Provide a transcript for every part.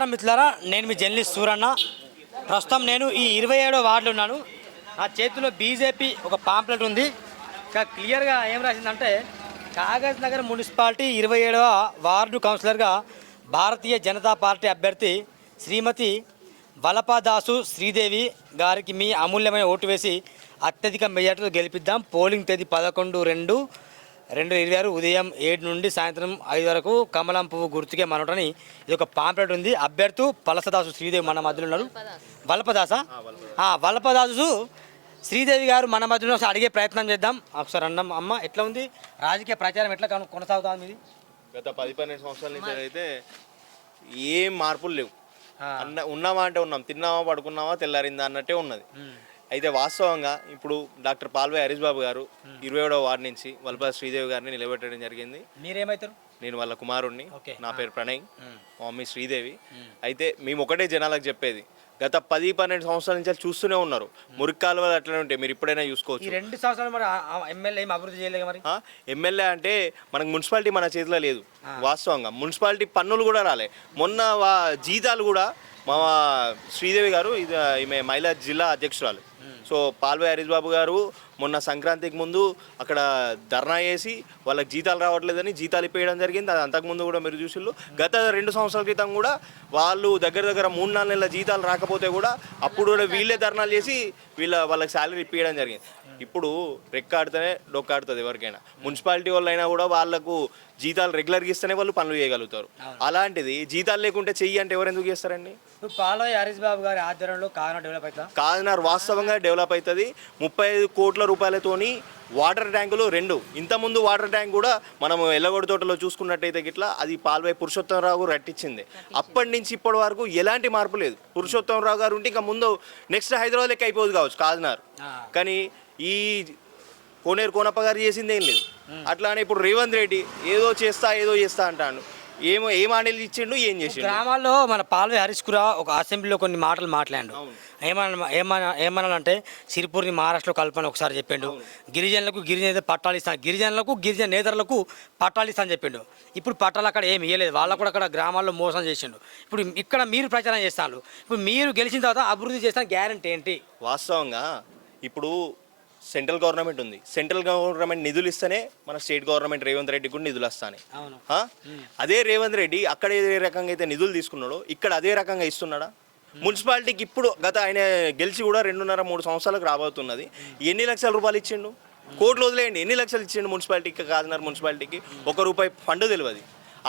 నమస్కారం మిత్రులారా, నేను మీ జర్నలిస్ట్ సూరన్న. ప్రస్తుతం నేను ఈ 27వ వార్డులో ఉన్నాను. నా చేతిలో బీజేపీ ఒక పాంప్లెట్ ఉంది. ఇంకా క్లియర్గా ఏం రాసిందంటే, కాగజ్ నగర్ మున్సిపాలిటీ 27వ వార్డు కౌన్సిలర్గా భారతీయ జనతా పార్టీ అభ్యర్థి శ్రీమతి వలపదాసు శ్రీదేవి గారికి మీ అమూల్యమైన ఓటు వేసి అత్యధిక మెజార్టీతో గెలిపిద్దాం. పోలింగ్ తేదీ 11/2/2026 ఉదయం 7 నుండి సాయంత్రం 5 వరకు కమలం పువ్వు గుర్తుకే మనటని ఇది ఒక పాంప్లెట్ ఉంది. అభ్యర్థి పలసదాసు శ్రీదేవి మన మధ్యలో ఉన్నారు. వలపదాసు శ్రీదేవి గారు మన మధ్యలో అడిగే ప్రయత్నం చేద్దాం. ఒకసారి అమ్మ, ఎట్లా ఉంది రాజకీయ ప్రచారం, ఎట్లా కొనసాగుతుంది ఇది? గత 10-12 సంవత్సరాల నుంచి అయితే ఏం మార్పులు లేవు. ఉన్నామా అంటే ఉన్నాం, తిన్నామా పడుకున్నామా తెల్లారిందా అన్నట్టే ఉన్నది. అయితే వాస్తవంగా ఇప్పుడు డాక్టర్ పాల్వై హరీష్ బాబు గారు 27వ వార్డు నుంచి వలపదాసు శ్రీదేవి గారిని నిలబెట్టడం జరిగింది. మీరేమవుతారు? నేను వాళ్ళ కుమారుణ్ణి. నా పేరు ప్రణయ్, మా మమ్మీ శ్రీదేవి. అయితే మేము ఒకటే జనాలకు చెప్పేది, గత 10-12 సంవత్సరాల నుంచి చూస్తూనే ఉన్నారు. మురికి కాలువలు అట్లనే ఉంటాయి, మీరు ఇప్పుడైనా చూసుకోవచ్చు. 2 సంవత్సరాలు మరి ఎమ్మెల్యే అభివృద్ధి చేయలేదు. మరి ఎమ్మెల్యే అంటే మనకు మున్సిపాలిటీ మన చేతిలో లేదు. వాస్తవంగా మున్సిపాలిటీ పన్నులు కూడా రాలే. మొన్న జీతాలు కూడా మా శ్రీదేవి గారు, ఇది ఈమె మహిళా జిల్లా అధ్యక్షురాలు. సో పాల్వై హరీష్ బాబు గారు మొన్న సంక్రాంతికి ముందు అక్కడ ధర్నా చేసి వాళ్ళకి జీతాలు రావట్లేదని జీతాలు ఇప్పేయడం జరిగింది. అది అంతకుముందు కూడా మీరు చూసిళ్ళు. గత 2 సంవత్సరాల క్రితం కూడా వాళ్ళు దగ్గర 3-4 నెలల జీతాలు రాకపోతే కూడా అప్పుడు కూడా వీళ్ళే ధర్నాలు చేసి వాళ్ళకి శాలరీ ఇప్పించడం జరిగింది. ఇప్పుడు రెక్కాడితేనే డొక్కాడుతుంది ఎవరికైనా. మున్సిపాలిటీ వాళ్ళు అయినా కూడా వాళ్ళకు జీతాలు రెగ్యులర్గా ఇస్తేనే వాళ్ళు పనులు చేయగలుగుతారు. అలాంటిది జీతాలు లేకుంటే చెయ్యి అంటే ఎవరు ఎందుకు చేస్తారండి? పాల్వై హరీష్ బాబు గారి ఆధ్వర్యంలో కాకినాడ డెవలప్ అవుతుంది. కాకినాడ వాస్తవంగా డెవలప్ అవుతుంది. 35 కోట్ల రూపాయలతోని వాటర్ ట్యాంకులు 2. ఇంతకుముందు వాటర్ ట్యాంక్ కూడా మనం ఎల్లగొడ తోటలో చూసుకున్నట్టయితే గిట్లా అది పాల్వై పురుషోత్తమరావు రట్టించింది. అప్పటి నుంచి ఇప్పటి వరకు ఎలాంటి మార్పు లేదు. పురుషోత్తమరావు గారు ఉంటే ఇంకా ముందు నెక్స్ట్ హైదరాబాద్ లెక్క అయిపోదు కావచ్చు కాకినాడ. కానీ ఈ కోనేరు కోనప్ప గారు చేసింది ఏం లేదు. అట్లానే ఇప్పుడు రేవంత్ రెడ్డి ఏదో చేస్తా అంటాను. ఏం హామీలు ఇచ్చిండు, ఏం చేసిండు? గ్రామాల్లో మన పాల్వై హరీష్ కూడా ఒక అసెంబ్లీలో కొన్ని మాటలు మాట్లాడు. ఏమన్నానంటే సిరిపూర్ని మహారాష్ట్రలో కల్పన ఒకసారి చెప్పిండు. గిరిజనులకు గిరిజన పట్టాలు ఇస్తాను, గిరిజన నేతలకు పట్టాలు ఇస్తాను చెప్పిండు. ఇప్పుడు పట్టాలు అక్కడ ఏమి ఇవ్వలేదు. వాళ్ళకు కూడా అక్కడ గ్రామాల్లో మోసం చేసిండు. ఇప్పుడు ఇక్కడ మీరు ప్రచారం చేస్తాను. ఇప్పుడు మీరు గెలిచిన తర్వాత అభివృద్ధి చేస్తాను గ్యారంటీ ఏంటి? వాస్తవంగా ఇప్పుడు సెంట్రల్ గవర్నమెంట్ ఉంది. సెంట్రల్ గవర్నమెంట్ నిధులు ఇస్తేనే మన స్టేట్ గవర్నమెంట్ రేవంత్ రెడ్డి కూడా నిధులు వస్తాయి. అదే రేవంత్ రెడ్డి అక్కడ ఏ రకంగా అయితే నిధులు తీసుకున్నాడో ఇక్కడ అదే రకంగా ఇస్తున్నాడా? మున్సిపాలిటీకి ఇప్పుడు గత ఆయన గెలిచి కూడా 2.5-3 సంవత్సరాలకు రాబోతున్నది. ఎన్ని లక్షల రూపాయలు ఇచ్చిండు? కోట్లు వదిలేయండి, ఎన్ని లక్షలు ఇచ్చిండు మున్సిపాలిటీకి? కాకినాడ మున్సిపాలిటీకి ₹1 ఫండ్ తెలియదు.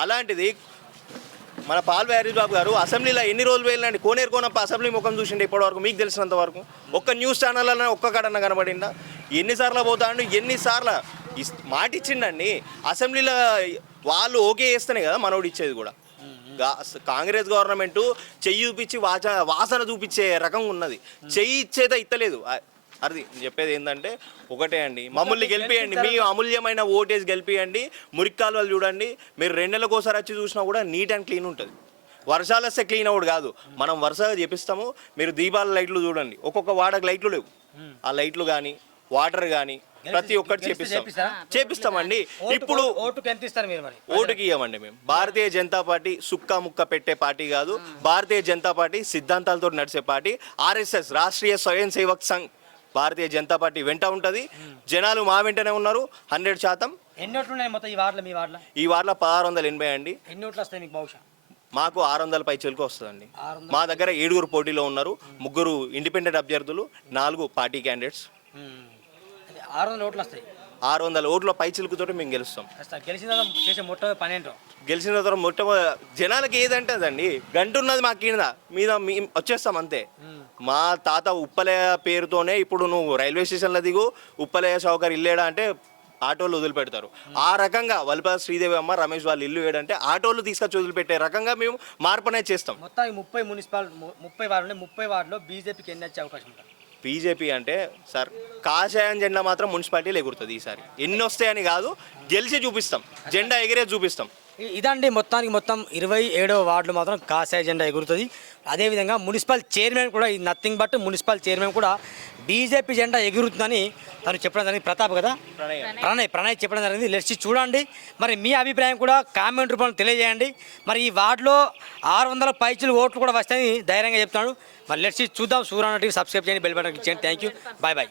అలాంటిది మన పాల్వై హరీష్ బాబు గారు అసెంబ్లీలో ఎన్ని రోజులు వెళ్ళండి? కోనేరు కోనప్ప అసెంబ్లీ ముఖం చూసిండే ఇప్పటివరకు మీకు తెలిసినంత వరకు? ఒక్క న్యూస్ ఛానల్ ఒక్క కాడన్నా కనబడిందా? ఎన్నిసార్లు పోతాడు, ఎన్నిసార్లు మాట ఇచ్చిండండి. అసెంబ్లీలో వాళ్ళు ఓకే చేస్తేనే కదా మనోడు ఇచ్చేది కూడా. కాంగ్రెస్ గవర్నమెంట్ చెయ్యి చూపించి వాసన చూపించే రకంగా ఉన్నది. చెయ్యి ఇచ్చేదో ఇత్తలేదు. అది చెప్పేది ఏంటంటే ఒకటే అండి, మమ్మల్ని గెలిపియండి, మీ అమూల్యమైన ఓటేసి గెలిపియండి. మురికి కాలువలు చూడండి, మీరు 2 నెలలకు ఒకసారి వచ్చి చూసినా కూడా నీట్ అండ్ క్లీన్ ఉంటుంది. వర్షాలు వస్తే క్లీన్ అవ్వడు కాదు, మనం వరుసగా చేపిస్తాము. మీరు దీపాల లైట్లు చూడండి, ఒక్కొక్క వాడకు లైట్లు లేవు. ఆ లైట్లు కానీ వాటర్ కానీ ప్రతి ఒక్కటి చేపిస్తామండి. ఇప్పుడు ఓటుకి ఇవ్వమండి మేము. భారతీయ జనతా పార్టీ సుక్క ముక్క పెట్టే పార్టీ కాదు. భారతీయ జనతా పార్టీ సిద్ధాంతాలతో నడిచే పార్టీ. RSS రాష్ట్రీయ స్వయం సేవక్ సంఘ్ భారతీయ జనతా పార్టీ వెంట ఉంటుంది. జనాలు మా వెంటనే ఉన్నారు 100%. ఎన్ని ఓట్లు ఉన్నాయి మొత్తం ఈ వార్డులో? ఈ వార్డులో 1680 అండి. ఎన్ని ఓట్లు వస్తాయి మీకు? బహుశా మాకు 600 పై చెలుకు వస్తుందండి. మా దగ్గర 7 పోటీలో ఉన్నారు. 3 ఇండిపెండెంట్ అభ్యర్థులు, 4 పార్టీ క్యాండిడేట్స్. 600 ఓట్లు వస్తాయి. 600 ఓట్ల పై చిలుకుతో మేము గెలుస్తాం. గెలిచిన తర్వాత మొట్టమొదటి జనాలకి ఏదంటదండి, గంట ఉన్నది మాకు మీద వచ్చేస్తాం అంతే. మా తాత ఉప్పలయ్య పేరుతోనే ఇప్పుడు నువ్వు రైల్వే స్టేషన్లో దిగు, ఉప్పలయ్య సౌకర్యం ఇల్లేడా అంటే ఆటోలు వదిలిపెడతారు. ఆ రకంగా వలపదాసు శ్రీదేవి అమ్మ, రమేష్ వాళ్ళు ఇల్లు ఏడంటే ఆటోలు తీసుకొచ్చి వదిలిపెట్టే రకంగా మేము మార్పునే చేస్తాం. మొత్తం 30 వార్డులో బీజేపీకి ఎన్ని వచ్చే అవకాశం ఉంటుంది? బీజేపీ అంటే సార్ కాషాయం జెండా మాత్రం మున్సిపాలిటీలు ఎగురుతుంది ఈసారి. ఎన్ని వస్తాయని కాదు, గెలిచి చూపిస్తాం, జెండా ఎగిరే చూపిస్తాం. ఇదండి మొత్తానికి మొత్తం 27వ వార్డులో మాత్రం కాషాయ జెండా ఎగురుతుంది. అదేవిధంగా మున్సిపల్ చైర్మన్ కూడా ఇది నథింగ్ బట్ మున్సిపల్ చైర్మన్ కూడా బీజేపీ జెండా ఎగురుతుందని తను చెప్పడం జరిగింది. ప్రతాప్ కదా, ప్రణయ్ చెప్పడం జరిగింది. లెట్స్ చూడండి, మరి మీ అభిప్రాయం కూడా కామెంట్ రూపంలో తెలియజేయండి. మరి ఈ వార్డులో 600 పైచులు ఓట్లు కూడా వస్తాయని ధైర్యంగా చెప్తాడు. మరి లెట్స్ చూద్దాం. సూర్యాన టీవీ సబ్స్క్రైబ్ చేయండి, బెల్ బటన్ క్లిక్ చేయండి. Thank you, bye bye.